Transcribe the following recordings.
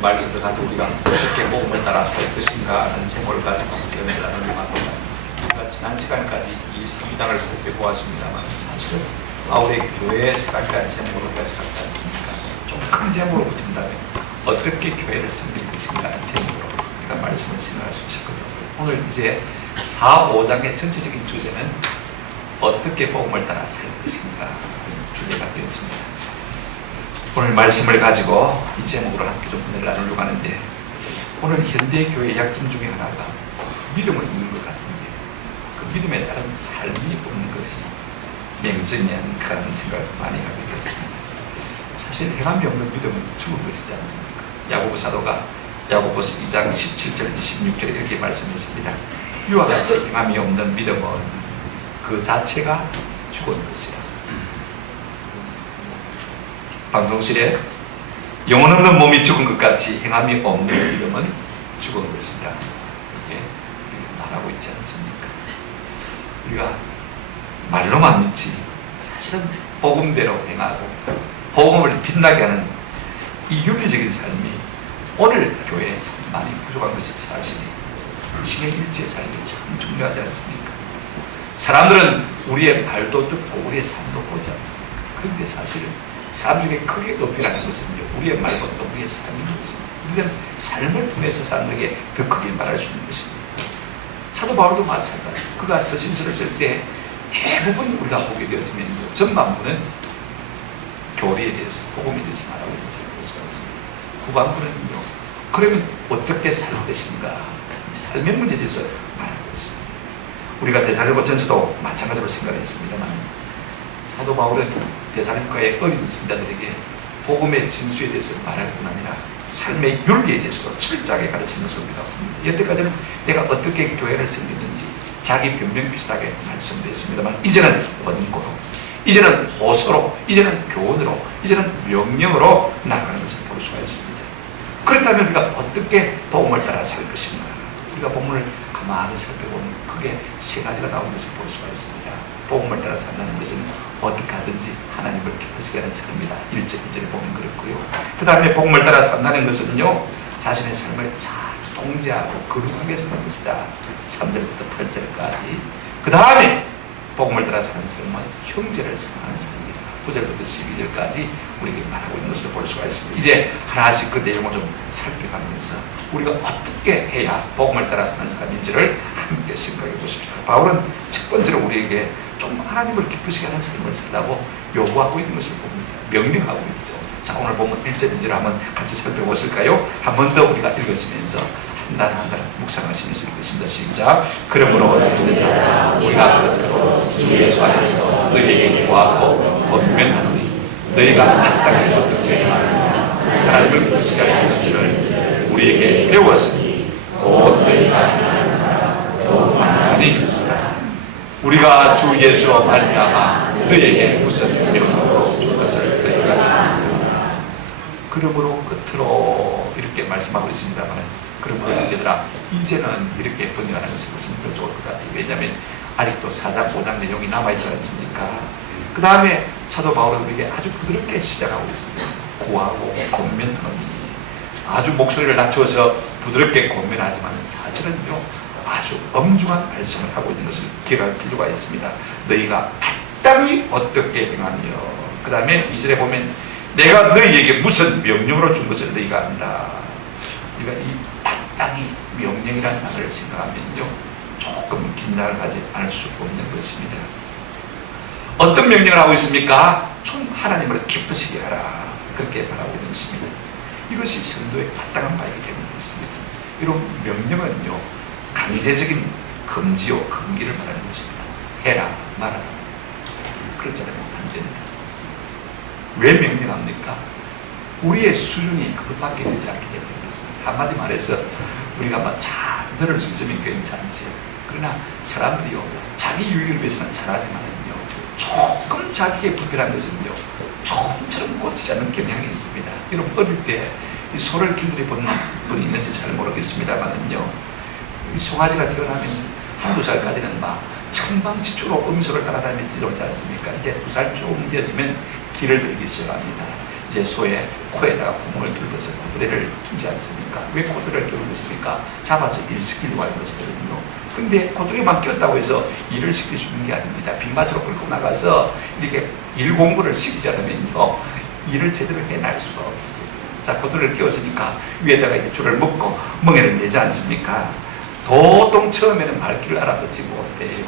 말씀을 가지고 우리가 어떻게 복음을 따라 살 것인가 하는 생각을 가지고 연애를 나누려고 합니다. 우리가 지난 시간까지 이 3장을 살펴보았습니다만 사실은 바울의 교회의 생활이라는 제목으로 우리가 생각하지 않습니까? 좀 큰 제목으로 붙인다면 어떻게 교회를 섬길 것인가 하는 제목으로 우리가 말씀을 진행할 수 있을 겁니다. 오늘 이제 4, 5장의 전체적인 주제는 어떻게 복음을 따라 살 것인가 하는 주제가 되었습니다. 오늘 말씀을 가지고 이 제목으로 함께 좀 은혜를 나누려고 하는데, 오늘 현대 교회의 약점 중에 하나가 믿음을 잃는 것 같은데 그 믿음에 따른 삶이 없는 것이 맹점이 아닐까 하는 생각을 많이 하게 되었습니다. 사실 행함이 없는 믿음은 죽은 것이지 않습니까? 야고보 사도가 야고보서 2장 17절 26절 이렇게 말씀했습니다. 이와 같이 행함이 없는 믿음은 그 자체가 죽은 것이라. 방송실에 영혼 없는 몸이 죽은 것 같이 행함이 없는 믿음은 죽은 것이다, 이렇게 말하고 있지 않습니까? 우리가 말로만 믿지 사실은 복음대로 행하고 복음을 빛나게 하는 이 윤리적인 삶이 오늘 교회에 참 많이 부족한 것이 사실이에요. 신의1체 삶이 참 중요하지 않습니까? 사람들은 우리의 말도 듣고 우리의 삶도 보지 않습니까? 그런데 사실은 삶 중에 크게 높이라는 것은 우리의 말보다 우리의 삶인 것입니다. 우리는 삶을 통해서 사람들에게 더 크게 말할 수 있는 것입니다. 사도 바울도 마찬가지입니다. 그가 서신서를 쓸 때 대부분 우리가 보게 되어지면 전반부는 교리에 대해서, 복음에 대해서 말하고 있는 것을 볼 수가 있습니다. 후반부는요, 그러면 어떻게 살 것인가, 삶의 문제에 대해서 말하고 있습니다. 우리가 데살로니가 전서도 마찬가지로 생각했습니다만, 사도 바울은 데살로니가의 어린 신자들에게 복음의 진수에 대해서 말할 뿐 아니라 삶의 윤리에 대해서도 철저하게 가르치는 것을 우리가 봅니다. 여태까지는 내가 어떻게 교회를 섬기는지 자기 변명 비슷하게 말씀드렸습니다만, 이제는 권고로, 이제는 호소로, 이제는 교훈으로, 이제는 명령으로 나아가는 것을 볼 수가 있습니다. 그렇다면 우리가 어떻게 복음을 따라 살 것인가? 우리가 복음을 가만히 살펴보면 크게 세 가지가 나오는 것을 볼 수가 있습니다. 복음을 따라 산다는 것은 어떻게 하든지 하나님을 기쁘시게 하는 삶이다. 1절, 2절을 보면 그렇고요. 그 다음에 복음을 따라 산다는 것은요, 자신의 삶을 잘 통제하고 거룩하게 사는 것이다. 3절부터 8절까지. 그 다음에 복음을 따라 사는 삶은 형제를 사랑하는 삶이다. 9절부터 12절까지 우리에게 말하고 있는 것을 볼 수가 있습니다. 이제 하나씩 그 내용을 좀 살펴가면서 우리가 어떻게 해야 복음을 따라 사는 삶인지를 함께 생각해 보십시오. 바울은 첫 번째로 우리에게 좀 하나님을 기쁘시게 하는 삶을 살라고 요구하고 있는 것을 봅니다. 명령하고 있죠. 자, 오늘 보면 1절, 2절 한번 같이 살펴보실까요? 한 번 더 우리가 읽으시면서 한 달 한 달 묵상하시면서 읽겠습니다. 시작. 그러므로 얘들아, 우리가 그렇도록 주 예수 안에서 너희에게 구하고 권면하노니 너희가 마땅히 어떻게 하나님을 기쁘시게 할 수 있는지를 우리에게 배웠으니 곧 너희가 하나님 더욱 많이 힘쓰라. 우리가 주 예수로 말미암아 너희에게 무슨 명령으로 줄 것을 너희가 아느냐. 그러므로 끝으로 이렇게 말씀하고 있습니다만, 그러므로 얘들아, 이제는 이렇게 번역하는 것이 훨씬 더 좋을 것 같아요. 왜냐하면 아직도 4장, 5장 내용이 남아있지 않습니까? 그 다음에 사도 바울은 우리에게 아주 부드럽게 시작하고 있습니다. 구하고 권면하노니, 아주 목소리를 낮추어서 부드럽게 권면하지만 사실은요, 아주 엄중한 말씀을 하고 있는 것을 기억할 필요가 있습니다. 너희가 마땅히 어떻게 행하며, 그 다음에 2절에 보면 내가 너희에게 무슨 명령으로 준 것을 너희가 안다. 우리가 이 마땅히 명령이라는 말을 생각하면요, 조금 긴장을 가지 않을 수 없는 것입니다. 어떤 명령을 하고 있습니까? 좀 하나님을 기쁘시게 하라. 그렇게 말하고 있는 것입니다. 이것이 성도의 마땅한 바이기 때문에 그렇습니다. 이런 명령은요, 강제적인 금지요, 금기를 말하는 것입니다. 해라, 말하라. 그렇잖아요. 안 됩니다. 왜 명령합니까? 우리의 수준이 그것밖에 되지 않기 때문에 그렇습니다. 한마디 말해서 우리가 막 잘 들을 수 있으면 괜찮지. 그러나 사람들이요, 자기 유익을 위해서는 잘하지만은요, 조금 자기에게 불편한 것은요, 조금처럼 꽂히지 않는 경향이 있습니다. 여러분, 어릴 때 이 소를 길들이 본 분이 있는지 잘 모르겠습니다만은요, 이 송아지가 태어나면 한두 살까지는 막 천방지축으로 음소를 따라다니지 않지 않습니까? 이제 2살쯤 되어지면 길을 들기 시작합니다. 이제 소의 코에다가 구멍을 뚫어서 코드레를 끼지 않습니까? 왜 코드레를 끼는 것입니까? 잡아서 일 시키려고 하는 것이거든요. 근데 코드레만 꼈다고 해서 일을 시켜주는 게 아닙니다. 빈밭으로 끌고 나가서 이렇게 일 공부를 시키지 않으면요, 일을 제대로 해낼 수가 없어요. 자, 코드레를 끼웠으니까 위에다가 이제 줄을 묶고 멍에를 매지 않습니까? 도통 처음에는 말귀를 알아듣지 못해요.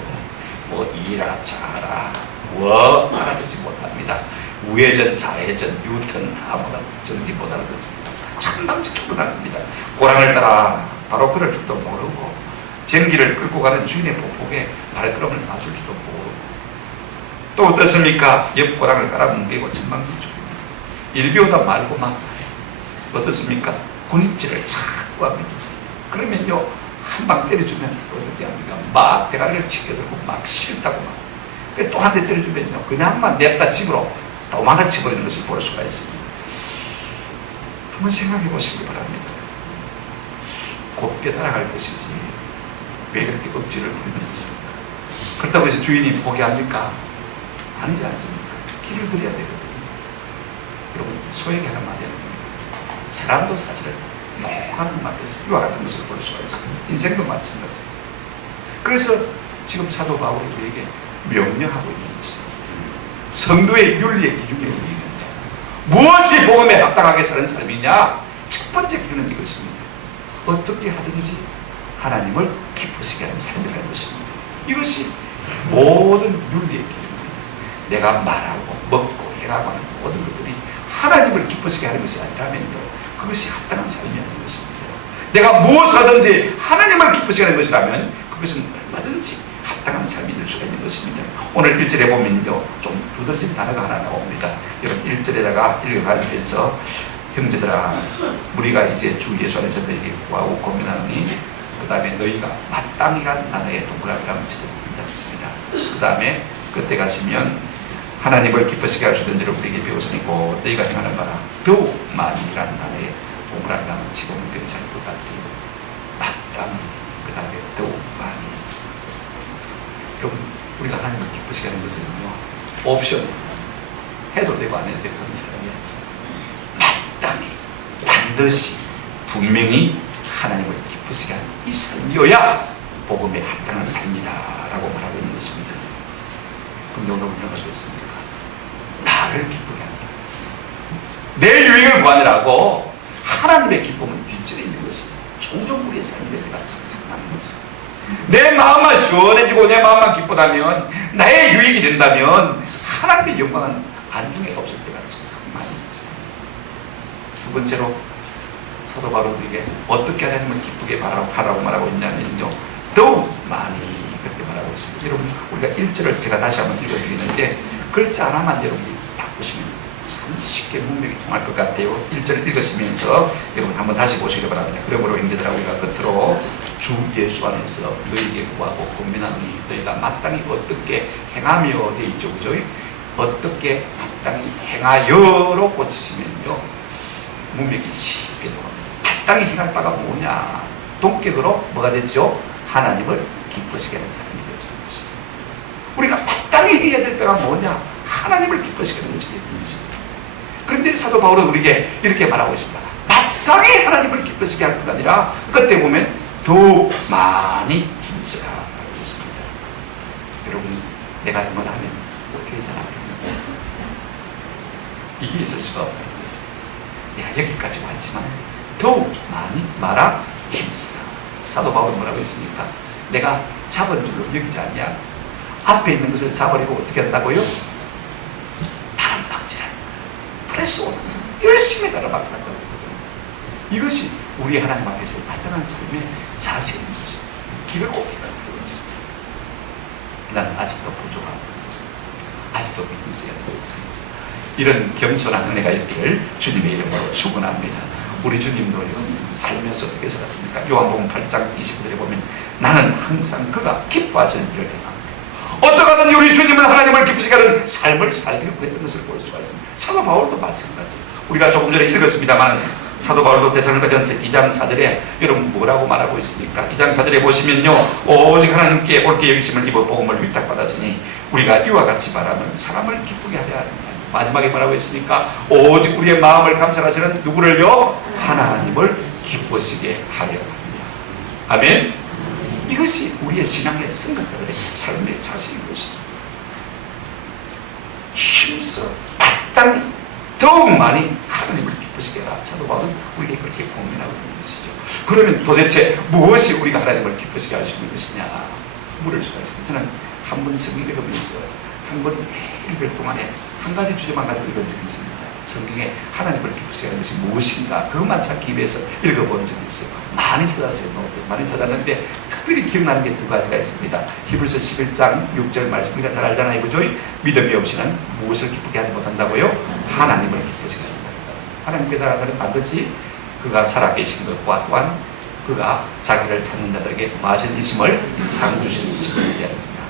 뭐 이라 자라 알아듣지 못합니다. 우회전, 좌회전, 유턴 아무나 전기 못 알아듣습니다. 천방지축으로 다닙니다. 고랑을 따라 바로 걸을 줄도 모르고 전기를 끌고 가는 주인의 보폭에 발걸음을 맞출 줄도 모르고 또 어떻습니까? 옆 고랑을 깔아뭉개고 천방지축입니다. 일비오다 말고 막 어떻습니까? 군입질을 자꾸 합니다. 그러면요, 한 방 때려주면 어떻게 합니까? 막 대가리를 치켜들고 막 싫다고 막. 또 한 대 때려주면요, 그냥만 냅다 집으로 도망을 쳐버리는 것을 볼 수가 있습니다. 한번 생각해 보시기 바랍니다. 곱게 따라갈 것이지 왜 그렇게 억지를 부리는 것입니까? 그렇다고 해서 주인이 포기합니까? 아니지 않습니까? 길을 들여야 되거든요. 여러분, 소에게 하는 말이 아닙니다. 사람도 사실은 하나님 앞에서 이와 같은 것을 볼 수가 있습니다. 인생도 마찬가지. 그래서 지금 사도 바울이 우리에게 명령하고 있는 것입니다. 성도의 윤리의 기준이 있는지, 무엇이 복음에 합당하게 사는 삶이냐? 첫 번째 기준은 이것입니다. 어떻게 하든지 하나님을 기쁘시게 하는 삶이라는 것입니다. 이것이 모든 윤리의 기준입니다. 내가 말하고 먹고 해가고 하는 모든 것들이 하나님을 기쁘시게 하는 것이 아니라면요, 그것이 합당한 삶이라는 것입니다. 내가 무엇을 하든지 하나님을 기쁘시게 하는 것이라면 그것은 얼마든지 합당한 삶이 될 수가 있는 것입니다. 오늘 1절에 보면요, 좀 두드러진 단어가 하나 나옵니다. 여러분, 1절에다가 읽어가면서 형제들아, 우리가 이제 주 예수 안에서 너희에게 구하고 고민하니, 그 다음에 너희가 마땅히란 단어에 동그라미라는 뜻을 보지 않습니다. 그 다음에 그때 가시면 하나님을 기쁘시게 하시던지를 우리에게 배우시고 너희가 행하는 바라 더욱 많이라는 단어에 동그라미라는 지금 괜찮을 것 같아요. 마땅히, 그 다음에 더욱 많이. 여러분, 우리가 하나님을 기쁘시게 하는 것은요, 옵션 해도 되고 안 해도 되고 하는 사람이 마땅히, 반드시, 분명히 하나님을 기쁘시게 하는 이 삶이어야 복음에 합당한 삶이다 라고 말하고 있는 것입니다. 근데 오늘 우리가 어떻습니까? 나를 기쁘게 하느라, 내 유익을 구하느라고 하나님의 기쁨은 뒷줄에 있는 것입니다. 종종 우리의 삶이 될 때가 참 많은 것입니다. 내 마음만 시원해지고 내 마음만 기쁘다면, 나의 유익이 된다면 하나님의 영광은 안중에 없을 때가 참 많이 있습니다. 두 번째로 사도 바울에게 어떻게 하나님을 기쁘게 하라고 말하고 있냐면요, 더욱 많이 그렇게 말하고 있습니다. 여러분, 우리가 1절을 제가 다시 한번 읽어드리는데 글자 하나만 여러분이 바꾸시면 참 쉽게 문맥이 통할 것 같아요. 1절을 읽으시면서 여러분 한번 다시 보시기 바랍니다. 그러므로 형제들아, 우리가 끝으로 주 예수 안에서 너희에게 구하고 고민하니 너희가 마땅히 어떻게 행하며 되어 있죠, 그죠? 어떻게 마땅히 행하여로 고치시면요, 문맥이 쉽게 통합니다. 마땅히 행할 바가 뭐냐? 동격으로 뭐가 됐죠? 하나님을 기쁘시게 하는 사람이 되는 것입니다. 우리가 마땅히 해야 될 바가 뭐냐? 하나님을 기쁘시게 하는 것이 되는 것입니다. 그런데 사도 바울은 우리에게 이렇게 말하고 있습니다. 마땅히 하나님을 기쁘시게 할 뿐 아니라 그때 보면 더욱 많이 힘쓰라 라고 했습니다. 여러분, 내가 이걸 하면 어떻게 되잖아요. 이게 있을 수가 없다는 것입니다. 내가 여기까지 왔지만 더욱 많이 말아 힘쓰라. 사도 바울은 뭐라고 했습니까? 내가 잡은 줄로 여기지 않냐? 앞에 있는 것을 잡으려고 어떻게 한다고요? 바람박질하는 거예요. 프레스 오는 열심히 따라박질한다고 그러거든요. 이것이 우리 하나님 앞에서 마땅한 삶의 자세인 것입니다. 길을 곱게 가는 필요가 있습니다. 나는 아직도 부족하고 아직도 힘쓰야 되고, 이런 겸손한 은혜가 있기를 주님의 이름으로 축원합니다. 우리 주님도 살면서 어떻게 살았습니까? 요한복음 8장 29절에 보면 나는 항상 그가 기뻐하시는 일을 행합니다. 어떻게 하든지 우리 주님은 하나님을 기쁘시게 하는 삶을 살기를 구했던 것을 볼 수가 있습니다. 사도 바울도 마찬가지예요. 우리가 조금 전에 읽었습니다만 사도 바울도 데살로니가전서 2장 4절에 여러분 뭐라고 말하고 있습니까? 2장 4절에 보시면요, 오직 하나님께 옳게 여기심을 입어 복음을 위탁받았으니 우리가 이와 같이 말하면 사람을 기쁘게 하려 하는 말. 마지막에 뭐라고 했습니까? 오직 우리의 마음을 감찰하시는 누구를요? 하나님을 기쁘시게 하려 합니다. 아멘. 이것이 우리의 신앙의 성격들의 삶의 자세인 것입니다. 힘써 마땅히 더욱 많이 하나님을 기쁘시게 하라. 사도 바울은 우리에게 그렇게 고민하고 있는 것이죠. 그러면 도대체 무엇이 우리가 하나님을 기쁘시게 할 수 있는 것이냐 물을 수가 있습니다. 저는 한 번 성경 읽으면서 한 번 읽을 동안에 한 가지 주제만 가지고 읽은 적이 있습니다. 성경에 하나님을 기쁘시게 하는 것이 무엇인가 그것만 찾기 위해서 읽어본 적이 있어요. 많이 찾았어요. 많이 찾았는데 특별히 기억나는 게 두 가지가 있습니다. 히브리서 11장 6절 말씀 우리가 잘 알잖아요. 그죠? 믿음이 없이는 무엇을 기쁘게 하지 못한다고요? 하나님을 기쁘시게 하지 못한다. 하나님께 따라서는 반드시 그가 살아계신 것과 또한 그가 자기를 찾는 자들에게 마신 있음을 상 주시는 것을 얘기하겠습니다.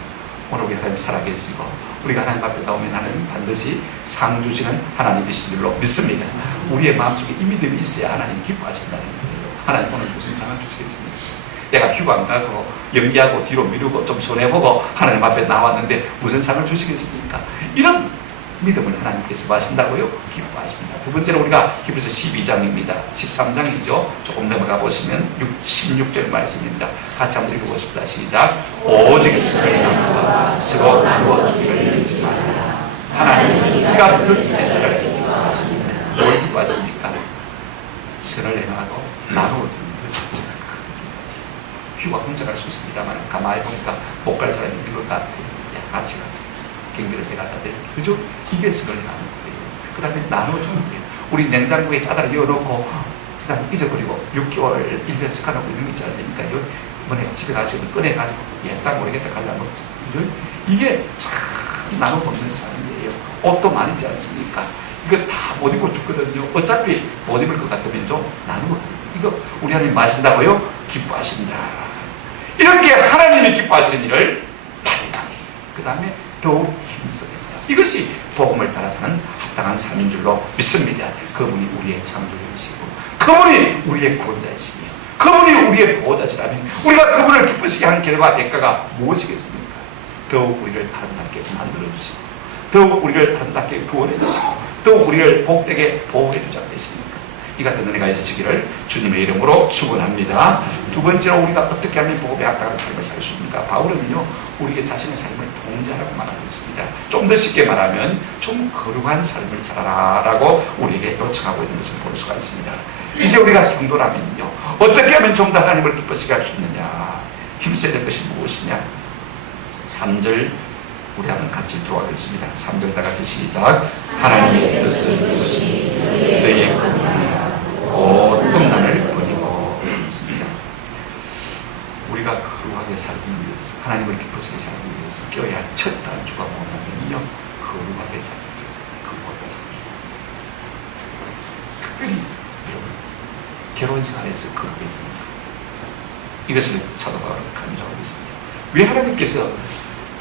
오늘 우리 하나님 살아계시고 우리가 하나님 앞에 나오면 하나님 반드시 상 주시는 하나님이신 줄로 믿습니다. 우리의 마음속에 이 믿음이 있어야 하나님 기뻐하신다는 거예요. 하나님 오늘 무슨 상을 주시겠습니까? 내가 휴가 안 가고 연기하고 뒤로 미루고 좀 손해보고 하나님 앞에 나왔는데 무슨 상을 주시겠습니까? 이런 믿음을 하나님께서 하신다고요? 기뻐하십니다. 두 번째는 우리가 히브리서 12장입니다. 13장이죠. 조금 넘어가 보시면 16절 말씀입니다. 같이 한번 읽어보십시다. 시작. 오직 스를 나누어 쓰고 나누어 주기를 잃지 말라. 하나님은 이 같은 제사를 기뻐하십니다. 뭘 기뻐하십니까? 선을 행하고 나누어 주는 것을 휴가 혼자 갈 수 있습니다만 가만히 보니까 못 갈 사람이 있는 것 같아요. 같이 가죠. 경비를 해갔다 대 그죠? 이게 선을 행하는 거예요. 그 다음에 나눠주는 거예요. 우리 냉장고에 짜다를 넣어놓고 그 다음에 잊어버리고 6개월 1년 습관하고 있는 거 있지 않습니까? 이번에 집에 가시면 꺼내가지고 딱 모르겠다 가려면 그죠? 이게 참 나눠 먹는 사람이에요. 옷도 많이 있지 않습니까? 이거 다 못 입고 죽거든요. 어차피 못 입을 것 같으면 좀 나누고 이거 우리 하나님 마신다고요? 기뻐하신다. 이렇게 하나님이 기뻐하시는 일을 마땅히 그 다음에 더욱 힘쓰게 합니다. 이것이 복음을 따라 사는 합당한 삶인 줄로 믿습니다. 그분이 우리의 창조주이시고 그분이 우리의 구원자이시며 그분이 우리의 보호자시라면 우리가 그분을 기쁘시게 하는 결과 대가가 무엇이겠습니까? 더욱 우리를 아름답게 만들어주시고 더욱 우리를 아름답게 구원해주시고 더욱 우리를 복되게 보호해주지 않겠습니까? 이 같은 은혜가 있으시기를 주님의 이름으로 축원합니다. 두 번째로 우리가 어떻게 하면 복음에 합당한 삶을 살 수 있습니까? 바울은요 우리에게 자신의 삶을 통제하라고 말하고 있습니다. 좀 더 쉽게 말하면 좀 거룩한 삶을 살아라 라고 우리에게 요청하고 있는 것을 볼 수가 있습니다. 이제 우리가 성도라면요 어떻게 하면 좀 더 하나님을 기쁘시게 할 수 있느냐 힘써야 될 것이 무엇이냐 3절 우리 한번 같이 들어가겠습니다. 3절 다 같이 시작. 하나님의 뜻은 이것이 너희의 권한이라 곧 음란을 버리고 있습니다. 우리가 거룩하게 살기 위해서 하나님을 기쁘시게 살기 위해서 껴야 할 첫 단추가 뭐냐면요 거룩하게 살기 거룩하게 살기 특별히 여러분 결혼식 안에서 거룩해지는 것 이것을 사도 바울은 강조하고 있습니다. 왜 하나님께서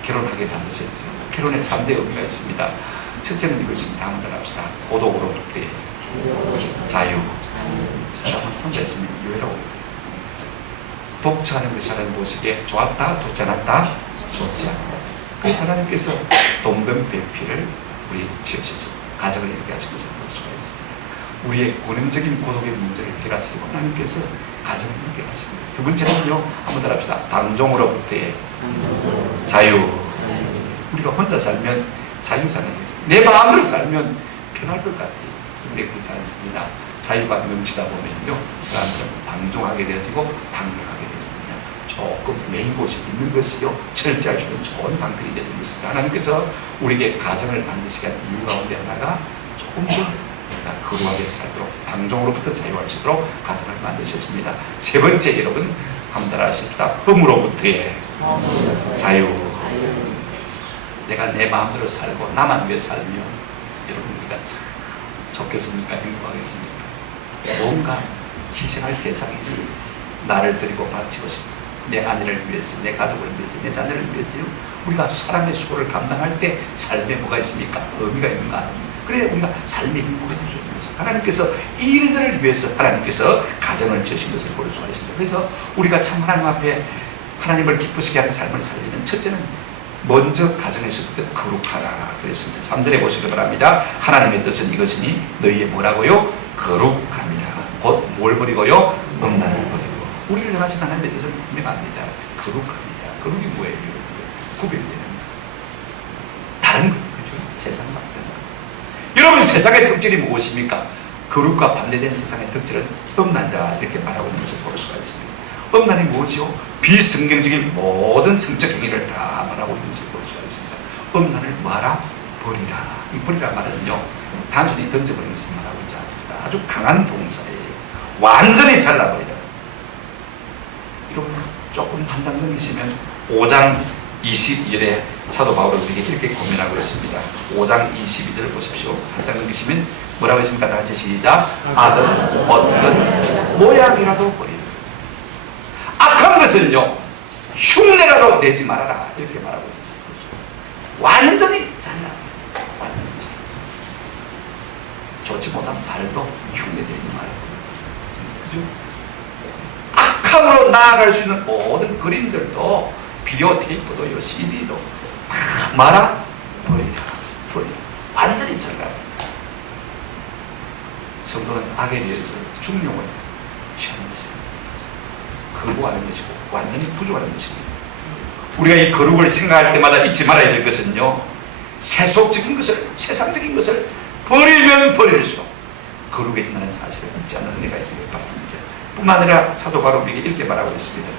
결혼하게 만드셨죠? 결혼에 3대 의미가 있습니다. 첫째는 이것입니다. 한번 합시다. 고독으로부터의 자유. 사람은 혼자 있으면 외로워. 독처하는 것이 하나님 보시기에 좋았다, 좋지 않았다, 좋지 않다. 그래서 하나님께서 동등 배필을 우리 지으셔서 가정을 이루게 하신 것을 볼 수가 있습니다. 우리의 권능적인 고독의 문제를 해결하시고 하나님께서 가정을 이루게 하십니다. 두 번째는요, 한번 더 합시다. 방종으로부터의 자유. 우리가 혼자 살면 자유잖아요. 내 마음대로 살면 편할 것 같아요. 근데 그렇지 않습니다. 자유가 넘치다 보면요, 사람들은 방종하게 되어지고 방탕하게 되어집니다. 조금 메인 곳이 있는 것이요, 철저할 수 있는 좋은 방법이 되는 것입니다. 하나님께서 우리에게 가정을 만드시게 한 이유 가운데 하나가 조금 더 우리가 거룩하게 살도록 방종으로부터 자유할 수 있도록 가정을 만드셨습니다. 세 번째 여러분 한번 따라 하십시다. 흠으로부터의 자유. 내가 내 마음대로 살고 나만 위해 살면 여러분 우리가 참 좋겠습니까? 행복하겠습니까? 뭔가 희생할 대상이 있어요. 나를 드리고 바치고 싶어. 내 아내를 위해서, 내 가족을 위해서, 내 자녀를 위해서요. 우리가 사람의 수고를 감당할 때 삶에 뭐가 있습니까? 의미가 있는 거 아닙니까? 그래 우리가 삶이 행복해질 수 있는 것이죠. 하나님께서 이 일들을 위해서 하나님께서 가정을 지으신 것을 볼 수가 있습니다. 그래서 우리가 참 하나님 앞에 하나님을 기쁘시게 하는 삶을 살리는 첫째는 먼저 가정에서부터 거룩하라 그랬습니다. 3절에 보시기 바랍니다. 하나님의 뜻은 이것이니 너희의 뭐라고요? 거룩함이라. 곧 뭘 버리고요? 음란을 버리고. 우리를 향하신 하나님의 뜻은 분명합니다. 거룩합니다. 거룩이 뭐예요? 구별되는 다른 것, 그죠? 세상과 다른 것. 여러분, 세상의 특질이 무엇입니까? 거룩과 반대된 세상의 특질은 음란이라 이렇게 말하고 있는 것을 볼 수가 있습니다. 음란이 무엇이요? 비성경적인 모든 성적 행위를 다 말하고 있는 것을 볼 수가 있습니다. 음란을 뭐하라? 버리라. 이 버리라 말은요, 단순히 던져버리는 것을 말하고 있지 않습니다. 아주 강한 동사예요. 완전히 잘라버리라. 여러분, 조금 한 장 넘기시면 5장 22절에 사도 바울은 우리에게 이렇게 고민하고 있습니다. 5장 22절을 보십시오. 한 장 넘기시면 뭐라고 했습니까? 다 같이 시작. 악은 어떤 모양이라도 버리라. 악한 것은요, 흉내라도 내지 말아라. 이렇게 말하고 있습니다. 완전히 잘라. 완전히 잘라. 좋지 못한 말도 흉내 내지 말아라. 그죠? 악함으로 나아갈 수 있는 모든 그림들도, 비디오 테이프도요, CD도 다 말아 버리라. 버리라. 완전히 잘라. 성도는 악에 대해서 중용을 취하는 것입니다. 거부하는 것이고 완전히 부족하는 것입니다. 우리가 이 거룩을 생각할 때마다 잊지 말아야 될 것은요, 세속적인 것을, 세상적인 것을 버리면 버릴수록 거룩해진다는 사실을 잊지 않는 은혜가 있기를 바랍니다. 뿐만 아니라 사도 바울이 이렇게 말하고 있습니다.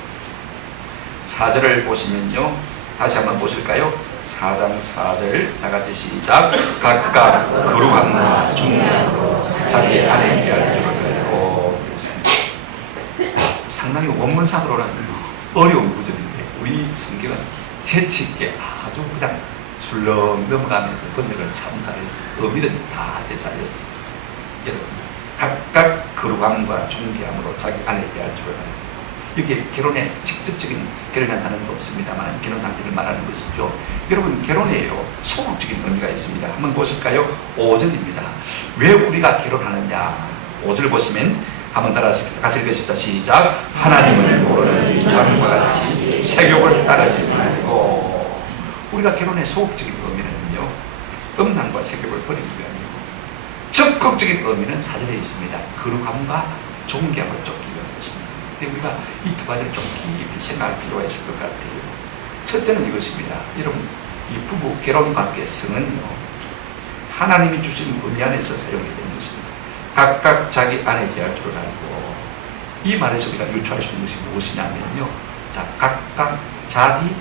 4절을 보시면요, 다시 한번 보실까요? 4장 4절 다 같이 시작. 각각 거룩함과 중량으로 자기 안에 대할 줄을 알고. 상당히 원문상으로는 어려운 구절인데 우리 성경은 재치있게 아주 그냥 술렁 넘어가면서 번역을 참 잘했어요. 의미는 다 되살렸어요. 여러분, 각각 거룩함과 존귀함으로 자기 안에 대할 줄을 알고. 이게 결혼에 직접적인 결혼이라는 단어는 없습니다만 결혼 상태를 말하는 것이죠. 여러분, 결혼에요, 소극적인 의미가 있습니다. 한번 보실까요? 5절입니다. 왜 우리가 결혼하느냐? 5절 보시면 한번 따라서 같이 읽으십시다. 시작. 하나님을 모르는 이방과 같이 세욕을 따르지 말고. 우리가 결혼의 소극적인 의미는요, 음란과 세욕을 버리는 게 아니고, 적극적인 의미는 4절에 있습니다. 거룩함과 존귀함을 쫓기 위한 것입니다. 우리가 이 두 가지를 좀 깊이 생각할 필요가 있을 것 같아요. 첫째는 이것입니다. 여러분, 이 부부 결혼관계 성은요, 하나님이 주신 의미 안에서 사용이 되는 것입니다. 각각 자기 아내 대할 줄을 알고. 이 말에서 우리가 유추할 수 있는 것이 무엇이냐면요, 자, 각각 자기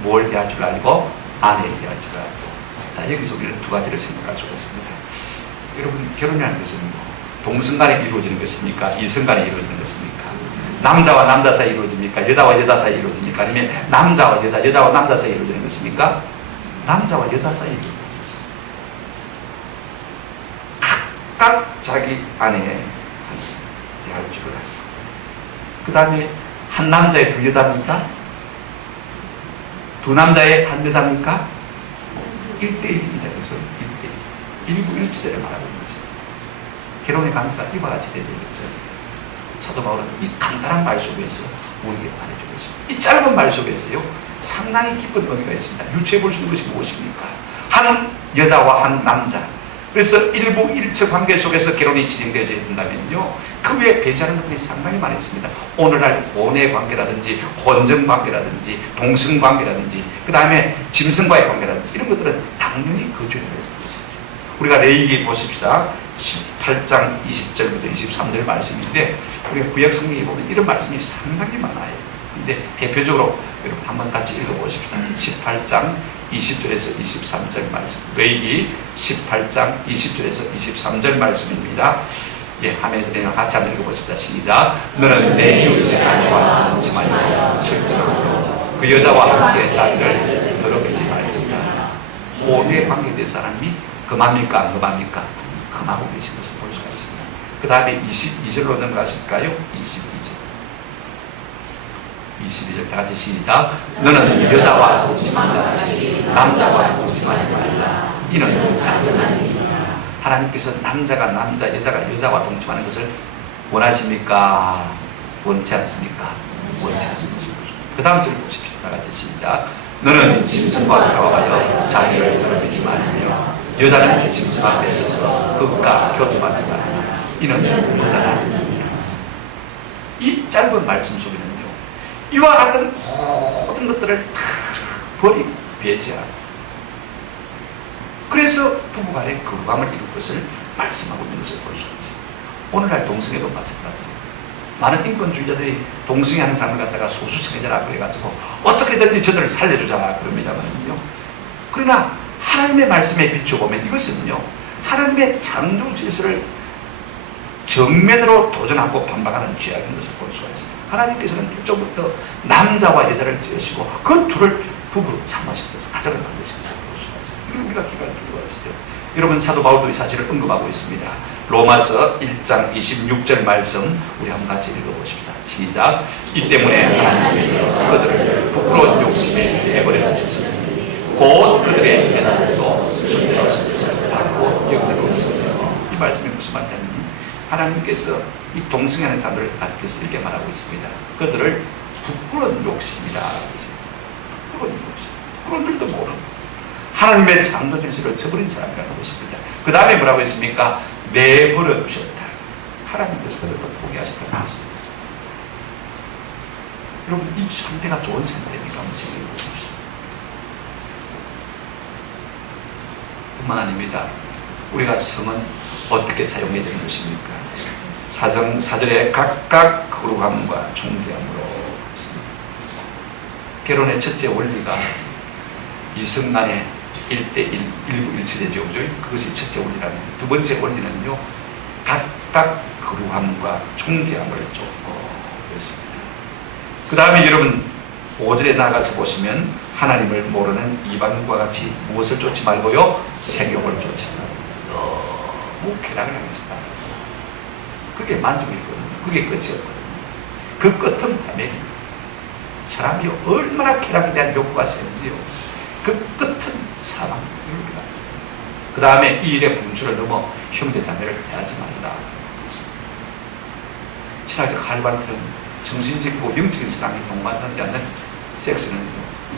뭘 대할 줄 알고, 아내에 대할 줄 알고. 자, 여기서 우리는 두 가지를 생각할 수가 있습니다. 여러분, 결혼이라는 것은 동성간에 이루어지는 것입니까? 이성간에 이루어지는 것입니까? 남자와 남자 사이 이루어집니까? 여자와 여자 사이 이루어집니까? 아니면 남자와 여자, 여자와 남자 사이 이루어지는 것입니까? 남자와 여자 사이 이루어지는 것입니다. 각각 자기 아내에 대할 줄을 알고. 그 다음에 한 남자에 두 여자입니까? 두 남자에 한 여자입니까? 1대1입니다. 그래서 1대1. 일부일치제를 말하고 있는 것입니다. 결혼의 관계가 이와 같이 되는 거죠. 사도 바울은 이 간단한 말 속에서 우리에게 말해주고 있습니다. 이 짧은 말 속에서요, 상당히 깊은 의미가 있습니다. 유추해 볼 수 있는 것이 무엇입니까? 한 여자와 한 남자. 그래서 일부 일체 관계 속에서 결혼이 진행되어야 된다면요, 그 외에 배제하는 것들이 상당히 많이 있습니다. 오늘날 혼의 관계라든지 혼전 관계라든지 동성 관계라든지 그 다음에 짐승과의 관계라든지 이런 것들은 당연히 거주해야 됩니다. 우리가 레위기 보십시다. 18장 20절부터 23절 말씀인데, 우리가 구약 성경에 보면 이런 말씀이 상당히 많아요. 근데 대표적으로 여러분 한번 같이 읽어보십시다. 18장 20절에서 23절 말씀. 레위기 18장 20절에서 23절 말씀입니다. 예, 화면에 같이 한번 읽어보십시다. 시작. 너는 내 이웃의 아내와 하지 말고 실제로 그 여자와 함께 자기를 더럽히지 말지어다. 혼에 관계된 사람이 금합니까? 안 금합니까? 금하고 계신 것을 볼 수가 있습니다. 그 다음에 22절로 넘어가실까요? 22절 다 같이 시작. 너는 여자와 동침하지 말지 남자와 동침하지 말라. 이는 가증한 일이라. 하나님께서 남자가 남자, 여자가 여자와 동침하는 것을 원하십니까? 원치 않습니까? 원치 않습니다. 그 다음 절을 보십시오. 다 같이 시작. 너는 짐승과 다가가여 자기를 드러내지 말며 여자는 짐승 앞에 서서 그것과 교집하지 말라. 이는 물러나느니라. 이 짧은 말씀 속에는요, 이와 같은 모든 것들을 다 버리고 배제하고, 그래서 부부간의 거부감을 이룰 것을 말씀하고 있는 것을 볼 수가 있습니다. 오늘날 동성애도 마찬가지입니다. 많은 인권주의자들이 동성애하는 사람을 갖다가 소수청해자라고 해가지고 어떻게든지 저들을 살려주자 그럽니다만요. 그러나 하나님의 말씀에 비춰보면 이것은요, 하나님의 창조 질서를 정면으로 도전하고 반박하는 죄악인 것을 볼 수가 있습니다. 하나님께서는 태초부터 남자와 여자를 지으시고 그 둘을 부부로 삼으시면서 가정을 만드신 것을 볼 수가 있습니다. 이걸 우리가 기억할 필요가 있어요. 여러분, 사도 바울도 이 사실을 언급하고 있습니다. 로마서 1장 26절 말씀 우리 한번 같이 읽어보십시다. 시작. 이 때문에 하나님께서 그들을 부끄러운 욕심에 내버려 주셨으니 곧 그들의 배단도 순대로서 것을 받고 여기로 있으며, 이 말씀이 무슨 말이냐면 하나님께서 이 동성애하는 사람들을 가르쳐서 이렇게 말하고 있습니다. 그들을 부끄러운 욕심이다. 부끄러운 욕심. 부끄러운 줄도 모르는 하나님의 창조 질서를 저버린 사람이라는 것입니다. 그 다음에 뭐라고 했습니까? 내버려 두셨다. 하나님께서 그들도 포기하셨다는 것입니다. 여러분, 이 상태가 좋은 상태입니까? 한번 생각해 보십시오. 뿐만 아닙니다. 우리가 성은 어떻게 사용해야 되는 것입니까? 사절에 각각 거룩함과 존귀함으로 했습니다. 결혼의 첫째 원리가 이성간의 1대1, 일부일치되죠. 그것이 첫째 원리라면, 두 번째 원리는요, 각각 거룩함과 존귀함을 쫓고 했습니다. 그 다음에 여러분 5절에 나가서 보시면 하나님을 모르는 이방인과 같이 무엇을 쫓지 말고요, 생욕을 쫓지 말고 너무 쾌락을 하겠습니다. 그게 만족이거든요. 그게 끝이었거든요. 그 끝은 파멸입니다. 사람이 얼마나 쾌락에 대한 욕구가 세는지요, 그 끝은 사망. 그 다음에 이 일의 분수를 넘어 형제자매를 해하지 말라. 신학적 할반들은 정신적이고 영적인 사랑이 동반하지 않는 섹스는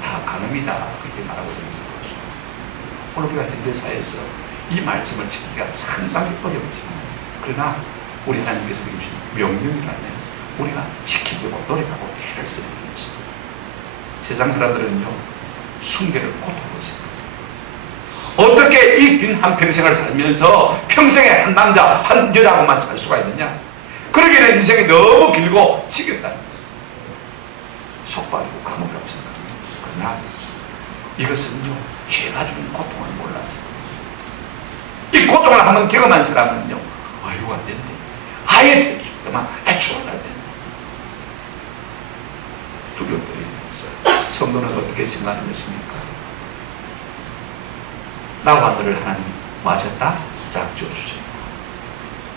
다 간음이다, 그렇게 말하고 있는 것을 볼 수가 있습니다. 오늘 우리가 현대사회에서 이 말씀을 지키기가 상당히 어렵지만, 그러나 우리 하나님께서 주신 명령이라면 우리가 지키려고 노력하고 애를 쓰는 것입니다. 세상 사람들은요, 순결을 고통으로 있습니다. 어떻게 이 긴 한평생을 살면서 평생에 한 남자, 한 여자하고만 살 수가 있느냐? 그러기에는 인생이 너무 길고 지겹다. 속박이고 감옥이라고 생각합니다. 그러나 이것은요, 죄가 주는 고통을 몰라서, 이 고통을 한번 경험한 사람은요, 어이구 안 된대. 아예 되겠구만. 죽어야 된다. 두려워버리면서 성도는 어떻게 생각하는 것입니까? 나와 너를 하나님 마셨다 짝지어 주셨다.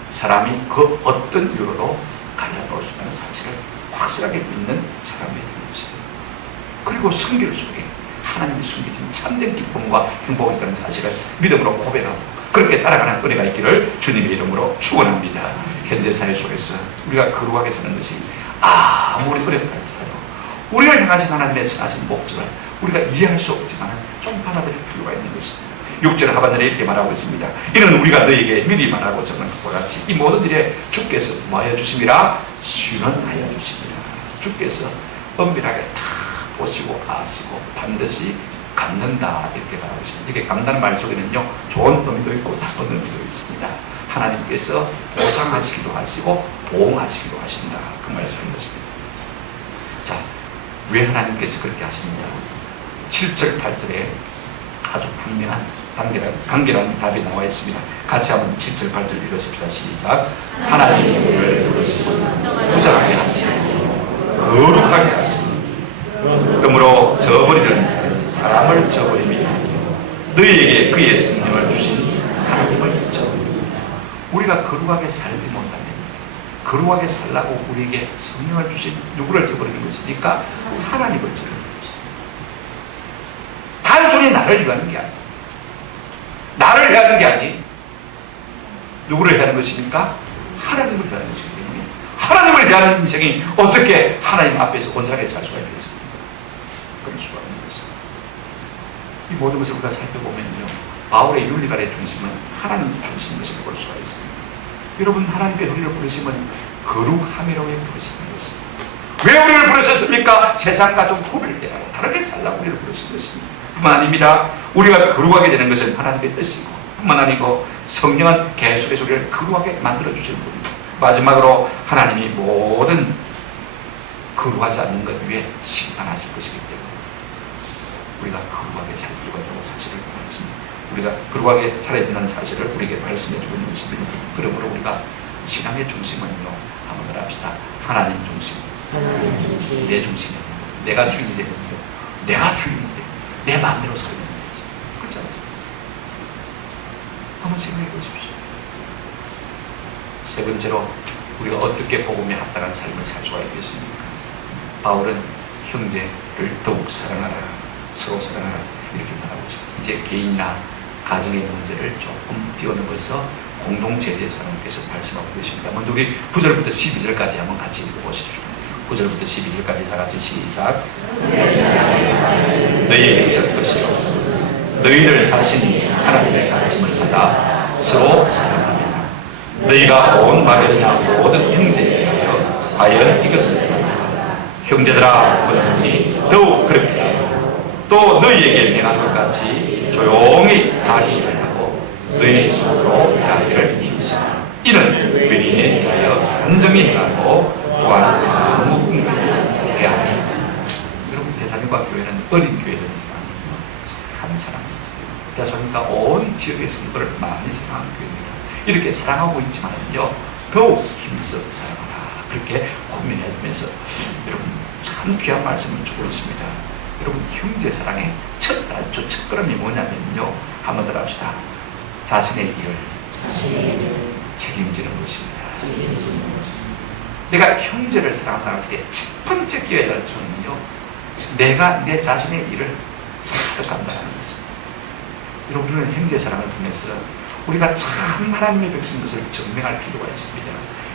사람이 그 어떤 이유로도 갈라놓을 수 있다는 사실을 확실하게 믿는 사람이 되는 것입니다. 그리고 성결 속에 하나님이 숨겨진 참된 기쁨과 행복이 있다는 사실을 믿음으로 고백하고 그렇게 따라가는 은혜가 있기를 주님의 이름으로 축원합니다. 현대사회 속에서 우리가 거룩하게 사는 것이 아무리 어렵다 할지라도 우리를 향하신 하나님의 선하신 목적을 우리가 이해할 수 없지만 좀 받아들일 필요가 있는 것입니다. 6절 하반절에 이렇게 말하고 있습니다. 이는 우리가 너에게 미리 말하고 적은 것과 같이 이 모든 일에 주께서 뭐하여 주심이라? 신원하여 주심이라. 주께서 엄밀하게 다 보시고 아시고 반드시 갚는다, 이렇게 말하고 있습니다. 이게 갚는다는 말 속에는요, 좋은 의미도 있고 나쁜 의미도 있습니다. 하나님께서 보상하시기도 하시고 보응하시기도 하신다, 그 말씀인 것입니다. 자, 왜 하나님께서 그렇게 하시느냐? 7절 8절에 아주 분명한 간결한 답이 나와 있습니다. 같이 한번 7절 8절 읽으십시다. 시작. 하나님이 우리를 부르시고 부정하게 하시고 거룩하게 하시니 그러므로 저버리려는 자는 사람을 저버림이 아니요 너희에게 그의 성령을 주신 하나님을 저버립니다. 우리가 거룩하게 살지 못하면 거룩하게 살라고 우리에게 성령을 주신 누구를 저버리는 것입니까? 하나님을 저버리는 것입니다. 단순히 나를 위하는 게 아니에요. 나를 위하는 게 아니, 누구를 위하는 것입니까? 하나님을 위하는 것이기 때문에 하나님을 위하는 인생이 어떻게 하나님 앞에서 온전하게 살 수가 있겠습니까? 그럴 수가 없는 것입니다. 이 모든 것을 우리가 살펴보면요, 바울의 윤리관의 중심은 하나님 중심인 것을 볼 수가 있습니다. 여러분, 하나님께 우리를 부르시면 거룩함이라고 부르시는 것입니다. 왜 우리를 부르셨습니까? 세상과 좀 구별되고 다르게 살라고 우리를 부르신 것입니다. 뿐만 아닙니다. 우리가 거룩하게 되는 것은 하나님의 뜻이고, 뿐만 아니고 성령은 계속해서 우리를 거룩하게 만들어주시는 분입니다. 마지막으로 하나님이 모든 거룩하지 않는 것 위에 심판하실 것이기 때문에 우리가 거룩하게 살 필요가 있다고 사실을 말했습니다. 우리가 거룩하게 살아야 된다는 사실을 우리에게 말씀해 주고 있는 것입니다. 그러므로 우리가 신앙의 중심은요, 한번 더 합시다. 하나님 중심, 내 중심이 내가 주인이 되는 거, 내가 주인인데 내 마음대로 살게 되는 거지. 그렇지 않습니까? 한번 생각해 보십시오. 세 번째로 우리가 어떻게 복음에 합당한 삶을 살 수가 있겠습니까? 바울은 형제를 더욱 사랑하라, 서로 사랑하라 이렇게 말하고 있습니다. 이제 개인이나 가정의 문제를 조금 뛰어넘어서 공동체에 대해서 하나님께서 말씀하고 계십니다. 먼저 우리 9절부터 12절까지 한번 같이 읽어보십시오. 9절부터 12절까지 다 같이 시작. 너희에게 있을 것이 없어 너희들 자신이 하나님의 가르침을 받아 서로 사랑합니다. 너희가 온 마련이나 모든 형제에 대하여 과연 이것을 형제들아, 너희 더욱 그렇게 하고 또 너희에게 행한 것 같이 조용히 자기 일을 하고 너희 속으로 일하기를 힘쓰라. 이는 외인에 대하여 단정히 행하고 또한 아무 궁금이 대하니. 여러분, 대사님과 교회는 어린 교회들입니다. 참 사랑했어요. 대사님과 온 지역의 성도를 많이 사랑하는 교회입니다. 이렇게 사랑하고 있지만요, 더욱 힘써 사랑하라 그렇게 호명해주면서 여러분 참 귀한 말씀을 주고 있습니다. 여러분, 형제 사랑의 첫 단추, 첫 걸음이 뭐냐면요, 한번 더 합시다. 자신의 일을 책임지는 것입니다. 내가 형제를 사랑한다 할 때 첫 번째 기회가 주는요, 내가 내 자신의 일을 잘 감당하는 것입니다. 여러분, 우리는 형제 사랑을 통해서 우리가 참 하나님의 백성인 것을 증명할 필요가 있습니다.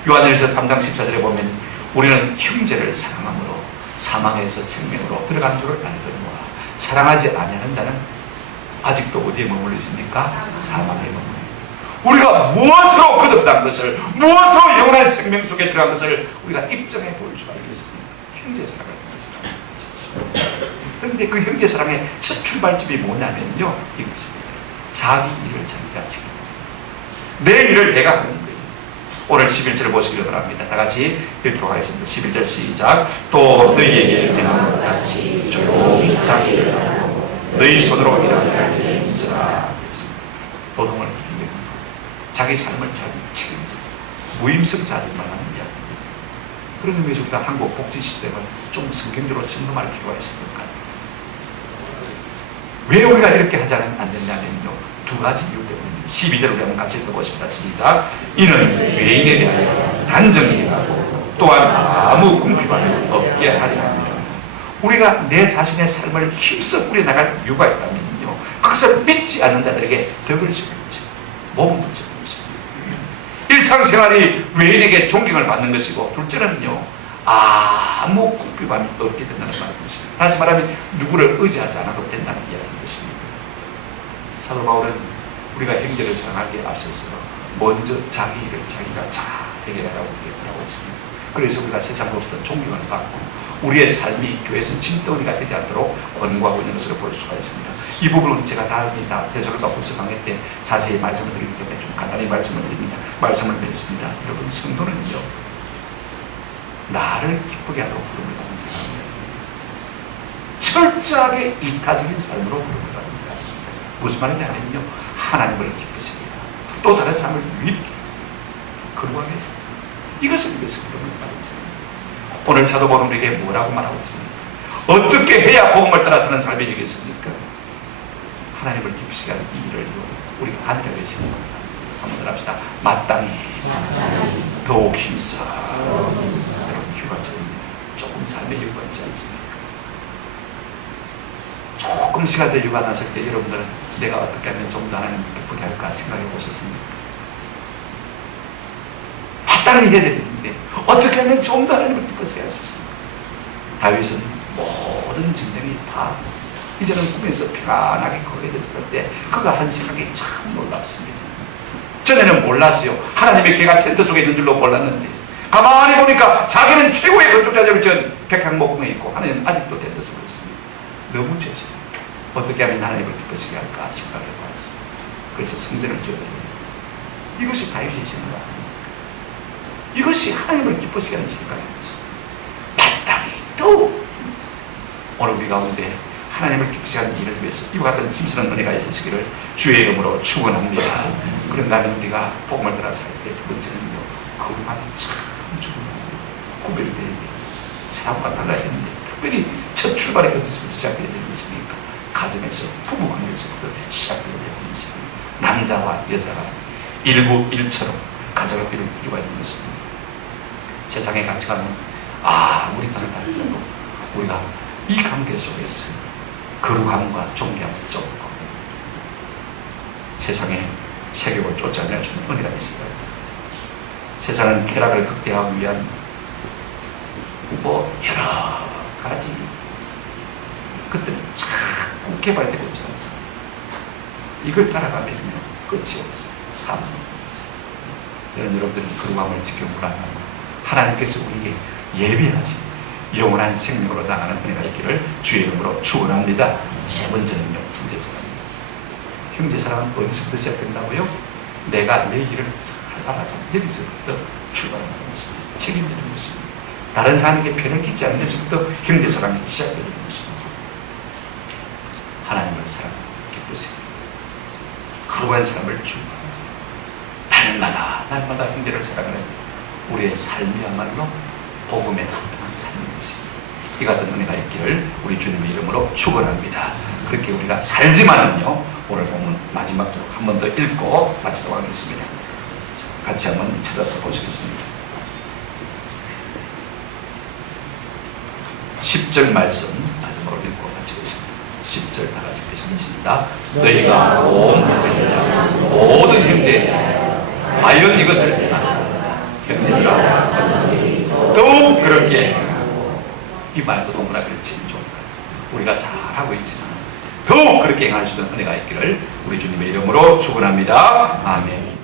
요한일서 3장 14절에 보면 우리는 형제를 사랑함으로 사망에서 생명으로 들어간 줄을 알거니와 사랑하지 아니하는 자는 아직도 어디에 머물러 있습니까? 사망에 머물러 있습니다. 우리가 무엇으로 거듭난 것을, 무엇으로 영원한 생명 속에 들어간 것을 우리가 입증해 볼 수가 있겠습니까? 형제 사랑을 통해서. 그런데 그 형제 사랑의 첫 출발점이 뭐냐면요, 이것입니다. 자기 일을 자기가 책임집니다. 내 일을 내가 하는 거예요. 오늘 11절을 보시기 바랍니다. 다 같이 읽도록 하겠습니다. 11절 시작. 또 너희에게 행한 것 같이 조용히 자기 일을 하고 너희 손으로 일하기를 힘쓰라. 노동을 힘내는 것, 자기 삶을 자기 책임지고 무임승자들만 하는 이야기입니다. 그런 의미에서 우리가 한국 복지 시스템을 좀 성경적으로 점검할 필요가 있습니까? 왜 우리가 이렇게 하지 안 됐냐면요, 두 가지 이유 때문입니다. 12절을 한번 같이 읽어보십니다. 시작. 이는 외인에 대하여 단정히 행하고 또한 아무 궁핍함이 없게 하려 합니다. 우리가 내 자신의 삶을 힘써 뿌려나갈 이유가 있다면요, 그것을 믿지 않는 자들에게 덕을 씌우는 것입니다. 몸을 씌우는 것입니다. 일상생활이 외인에게 존경을 받는 것이고, 둘째는요, 아무 궁핍함이 없게 된다는 말입니다. 다시 말하면 누구를 의지하지 않아도 된다는 이야기인 것입니다. 사도 바울은 우리가 형제를 사랑하기에 앞서서 먼저 자기 일을 자기가 잘 해결하라고 얘기하고 있습니다. 그래서 우리가 세상으로부터 존경을 받고 우리의 삶이 교회에서 짐덩이가 되지 않도록 권고하고 있는 것을 볼 수가 있습니다. 이 부분은 제가 다음에 대전과 복수 강의 때 자세히 말씀을 드리기 때문에 좀 간단히 말씀을 드립니다. 말씀을 드렸습니다. 여러분, 성도는요, 나를 기쁘게 하도록 부름을 받는 사람입니다. 철저하게 이타적인 삶으로 부름을 받는 사람입니다. 무슨 말이냐면요, 하나님을 기쁘십니다. 또 다른 사람을 위해 거룩하게 했습니다. 이것을 위해서 부름을 받는 사람입니다. 오늘 사도 바울은 우리에게 뭐라고 말하고 있습니까? 어떻게 해야 복음을 따라 사는 삶이 되겠습니까? 하나님을 기쁘시게 하는 이 일을 우리가 하늘에 계시는 겁니다. 한번 더 합시다. 마땅히 더욱 힘써. 여러분, 휴가철입니다. 조금 삶의 여유가 있지 않습니까? 조금 시간적 여유가 났을 때 여러분들은 내가 어떻게 하면 좀 더 하나님을 기쁘게 할까 생각해 보셨습니까? 마땅히 해야 되는데 어떻게 하면 좀 더 하나님을 기쁘게 할 수 있습니까? 다윗은 모든 전쟁이 다 이제는 꿈에서 평안하게 거하게 됐을 때 그가 한 생각이 참 놀랍습니다. 전에는 몰랐어요. 하나님의 개가 텐트 속에 있는 줄로 몰랐는데 가만히 보니까 자기는 최고의 건축자적을 지은 백향목공에 있고 하나님은 아직도 텐트 속에 있습니다. 너무 죄송해요. 어떻게 하면 하나님을 기쁘시게 할까 생각을 해봤습니다. 그래서 성전을 지어드립니다. 이것이 다윗이 생각 아닙니까? 이것이 하나님을 기쁘시게 하는 생각이었어요. 마땅히 더욱 힘쓰. 오늘 우리 가운데 하나님을 기쁘시게 하는 일을 위해서 이와 같은 힘쓰는 은혜가 있으시기를 주의 이름으로 축원합니다. 그런가 하면 우리가 복음을 들어 살 때 두 번째는요, 거룩함이 참 중요합니다. 구별되는 사람과 달라야 되는데 특별히 첫 출발이 어디서부터 시작해야 되는 것입니까? 가정에서 부부 관계에서부터 시작해야 되는 것입니다. 남자와 여자가 일부일처럼 가정을 이루어야 되는 것입니다. 세상의 가치관은 우리가 달라도 우리가 이 관계 속에서 거룩함과 존경을 쫓고 세상의 세력을 쫓아내주는 은혜가 있어요. 세상은 쾌락을 극대화하기 위한 여러 가지 것들이 자꾸 개발되고 있지 않습니까? 이걸 따라가면요 끝이 없어요. 삶. 저는 여러분들이 거룩함을 지켜보라면 하나님께서 우리에게 예비하신 영원한 생명으로 나가는 은혜가 있기를 주의 이름으로 축원합니다. 세 번째는요, 형제사랑입니다. 형제사랑은 어디서부터 시작된다고요? 내가 내 일을 잘 알아서 여기서부터 출발하는 것입니다. 책임지는 것입니다. 다른 사람에게 편을 끼치 않는 데서부터 형제사랑이 시작되는 것입니다. 하나님을 사랑하고 기쁘세요. 거룩한 사람을 주문합니다. 날마다 형제를 사랑하는 우리의 삶이야말로 복음에 합당한 삶인 것입니다. 이 같은 은혜가 있기를 우리 주님의 이름으로 축원합니다. 그렇게 우리가 살지만은요, 오늘 보면 마지막으로 한 번 더 읽고 마치도록 하겠습니다. 같이 한번 찾아서 보시겠습니다. 10절 말씀 마지막으로 읽고 마치겠습니다. 10절 다 같이 읽겠습니다. 너희가 모든 형제에 과연 이것을 형제라 더욱 그렇게 이 말도 너무나 그렇지 좋을까. 우리가 잘하고 있지만 더욱 그렇게 행할 수 있는 은혜가 있기를 우리 주님의 이름으로 축원합니다. 아멘.